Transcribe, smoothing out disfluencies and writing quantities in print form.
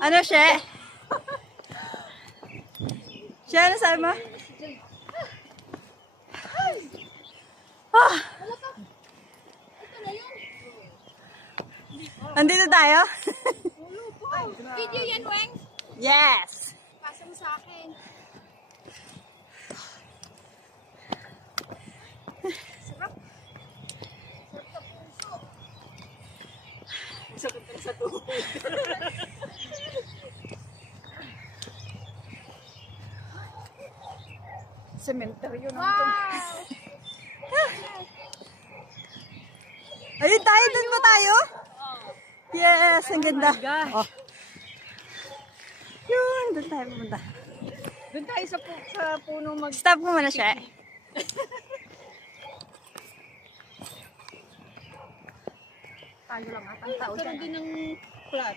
Ano siya? Siya, ano sabi mo? Ah! Andito tayo? Video yan, Weng? Yes! Pasa mo sa akin. Sarap. Sarap sa puso. Sakit na sa tubig. Cementerio naman ito. Ayun tayo, dun ba tayo? Yes, ang ganda. Oh. Yun, dun tayo pumunta. Doon tayo sa puno mag... Stop mo muna siya. Tayo lang atang tao dyan. Din ng flat.